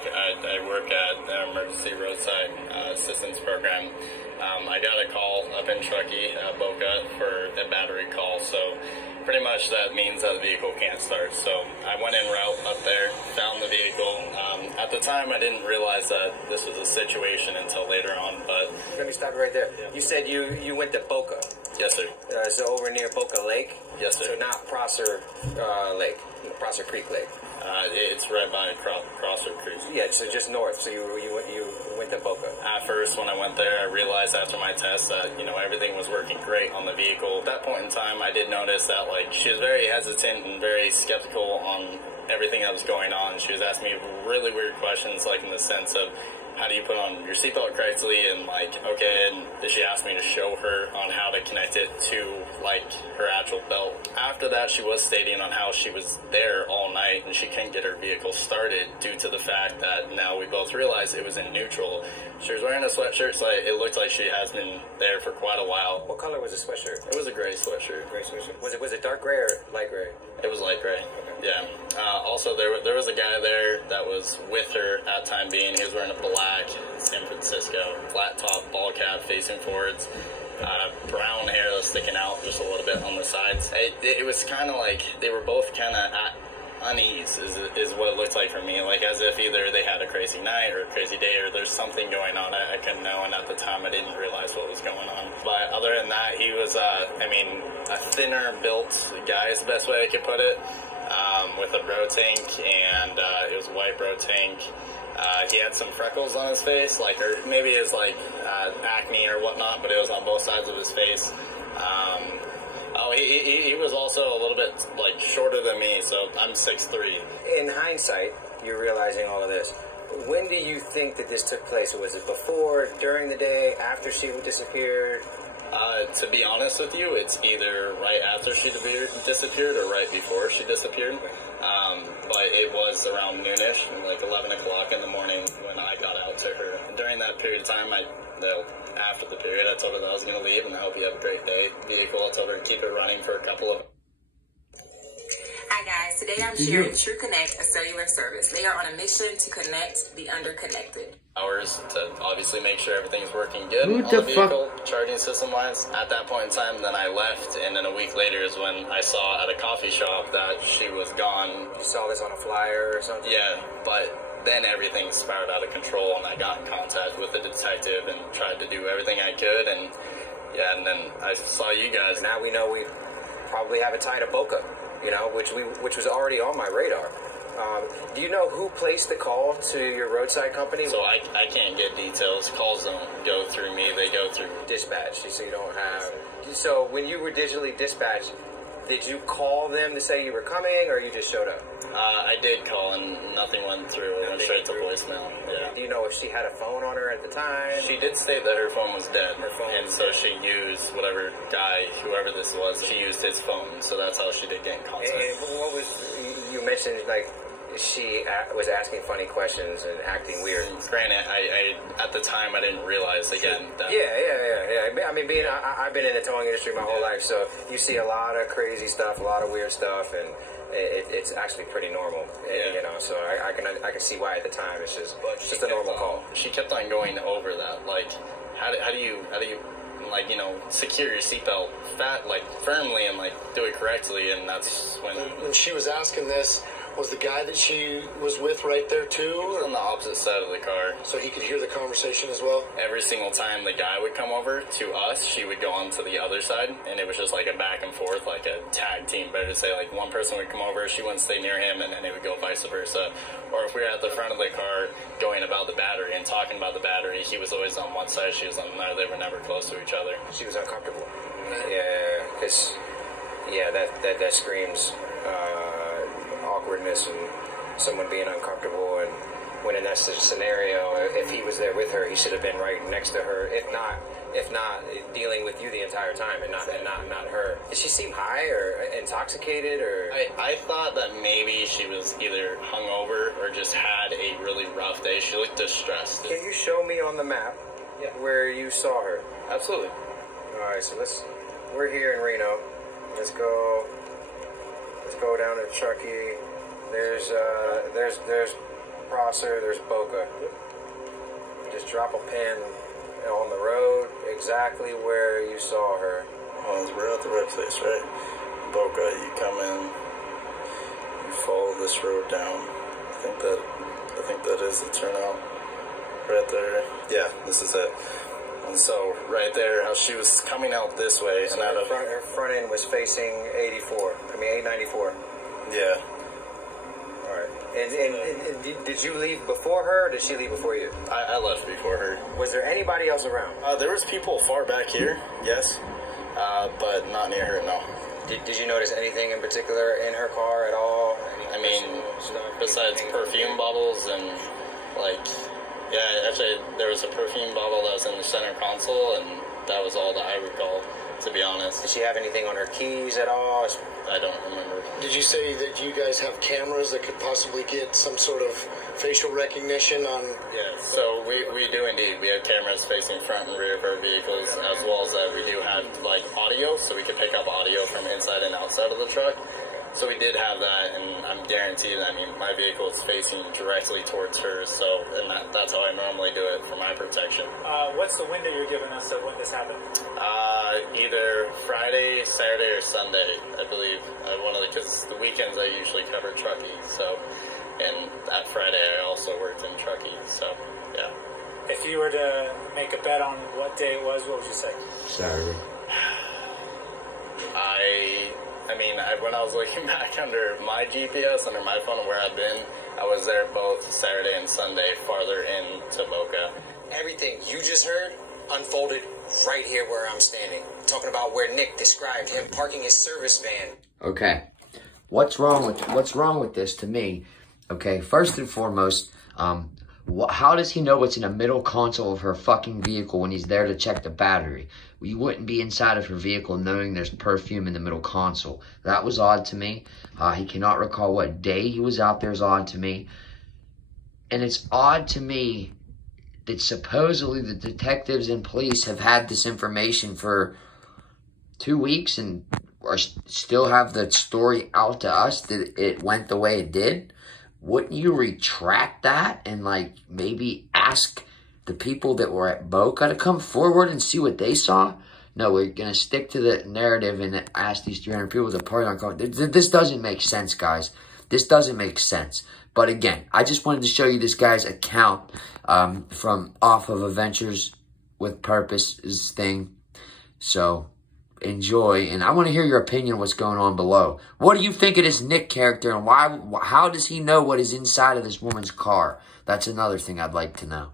I work at the emergency roadside assistance program. I got a call up in Truckee, Boca, for a battery call, so pretty much that means that the vehicle can't start. So I went en route up there, found the vehicle. At the time, I didn't realize that this was a situation until later on, but... Let me stop you right there. Yeah. You said you went to Boca. Yes, sir. So over near Boca Lake? Yes, sir. So not Prosser Lake, Prosser Creek Lake. It's right by Crosser Creek. Yeah, so just north. So you went to Boca. At first, when I went there, I realized after my test that, everything was working great on the vehicle. At that point in time, I did notice that, she was very hesitant and very skeptical on everything that was going on. She was asking me really weird questions, in the sense of, how do you put on your seatbelt correctly, and and she asked me to show her on how to connect it to her actual belt. After that, she was stating on how she was there all night and she couldn't get her vehicle started due to the fact that now we both realized it was in neutral. She was wearing a sweatshirt, so it looked like she has been there for quite a while. What color was the sweatshirt? It was a gray sweatshirt. Gray sweatshirt. Was it dark gray or light gray? It was light gray. Okay. Yeah. Also, there was a guy there that was with her at time being. He was wearing a black San Francisco flat top ball cap facing forwards, brown hair that was sticking out just a little bit on the sides. It was kind of like they were both kind of at unease is what it looked like for me, as if either they had a crazy night or a crazy day, or there's something going on I couldn't know, and at the time I didn't realize what was going on. But other than that, he was a thinner built guy is the best way I could put it, with a bro tank, and it was a white bro tank. He had some freckles on his face, or maybe it's acne or whatnot, but it was on both sides of his face. He was also a little bit shorter than me, so I'm 6'3". In hindsight, you're realizing all of this. When do you think that this took place? Was it before, during the day, after she disappeared? To be honest with you, it's either right after she disappeared or right before she disappeared. But it was around noonish, 11 o'clock in the morning when I got out to her. And during that period of time, after the period, I told her that I was going to leave, and I hope you have a great day. Vehicle, I told her to keep it running for a couple of... Hi guys, today I'm sharing True Connect, a cellular service. They are on a mission to connect the underconnected. Hours to obviously make sure everything's working good on the vehicle, charging system wise. At that point in time, then I left, and then a week later is when I saw at a coffee shop that she was gone. You saw this on a flyer or something? Yeah, but then everything spiraled out of control, and I got in contact with the detective and tried to do everything I could, and then I saw you guys. And now we know we probably have a tie to Boca, which was already on my radar. Do you know who placed the call to your roadside company? So I can't get details. Calls don't go through me. They go through dispatch. So you don't have... So when you were digitally dispatched, did you call them to say you were coming, or you just showed up? I did call, and nothing went through. It went straight to voicemail. Yeah. Do you know if she had a phone on her at the time? She did state that her phone was dead. Her phone and so she used whatever guy, whoever this was, she used his phone. So that's how she did get in contact. And what was... You mentioned, she was asking funny questions and acting weird. Granted, I at the time I didn't realize again that. Yeah. I mean, I've been in the towing industry my whole life, so you see a lot of crazy stuff, a lot of weird stuff, and it's actually pretty normal. Yeah. So I can see why at the time it's just a normal call. She kept on going over that, how do you secure your seatbelt firmly and do it correctly, and that's when she was asking this. Was the guy that she was with right there too? He was on the opposite side of the car. So he could hear the conversation as well? Every single time the guy would come over to us, she would go on to the other side, and it was just a back and forth, a tag team. Better to say, one person would come over, she wouldn't stay near him, and then it would go vice versa. Or if we were at the front of the car going about the battery and talking about the battery, he was always on one side, she was on another. They were never close to each other. She was uncomfortable. That screams awkwardness and someone being uncomfortable, and when in that scenario, if he was there with her, he should have been right next to her, if not dealing with you the entire time, and not her. Did she seem high or intoxicated, or? I thought that maybe she was either hungover or just had a really rough day. She looked distressed. Can you show me on the map where you saw her? Absolutely. All right, so we're here in Reno. Let's go down to Truckee. There's Prosser, there's Boca. Just drop a pin on the road exactly where you saw her. Well, we're at the right place, right? Boca, you come in, you follow this road down. I think that is the turnout. Right there. Yeah, this is it. And so right there, how she was coming out this way, So and out of her front end was facing 894. yeah. All right. And did you leave before her, or did she leave before you? I left before her. Was there anybody else around? There was people far back here, yes, but not near her. No. Did you notice anything in particular in her car at all? I mean, besides perfume bottles and like, yeah, actually there was a perfume bottle that was in the center console, and that was all that I recall, to be honest. Did she have anything on her keys at all? I don't remember. Did you say that you guys have cameras that could possibly get some sort of facial recognition on? Yeah, so we do indeed. We have cameras facing front and rear of our vehicles, as well as that we do have like audio, so we can pick up audio from inside and outside of the truck. So we did have that, and I'm guaranteed, I mean, my vehicle is facing directly towards hers, so and that's how I normally do it for my protection. What's the window you're giving us of when this happened? Either Friday, Saturday, or Sunday, I believe. Because the weekends I usually cover Truckee, so, and that Friday I also worked in Truckee, so, yeah. If you were to make a bet on what day it was, what would you say? Saturday. When I was looking back under my GPS, under my phone of where I've been, I was there both Saturday and Sunday, farther into Boca. Everything you just heard unfolded right here where I'm standing. Talking about where Nick described him parking his service van. Okay, what's wrong with this to me? Okay, first and foremost, how does he know what's in the middle console of her fucking vehicle when he's there to check the battery? You wouldn't be inside of her vehicle knowing there's perfume in the middle console. That was odd to me. He cannot recall what day he was out there is odd to me. And it's odd to me that supposedly the detectives and police have had this information for 2 weeks and still have the story out to us that it went the way it did. Wouldn't you retract that and like maybe ask the people that were at Boca to come forward and see what they saw? No, we're going to stick to the narrative and ask these 300 people to party on car. This doesn't make sense, guys. This doesn't make sense. But again, I just wanted to show you this guy's account from off of Adventures with Purpose's thing. So enjoy, and I want to hear your opinion on what's going on below. What do you think of this Nick character, and how does he know what is inside of this woman's car? That's another thing I'd like to know.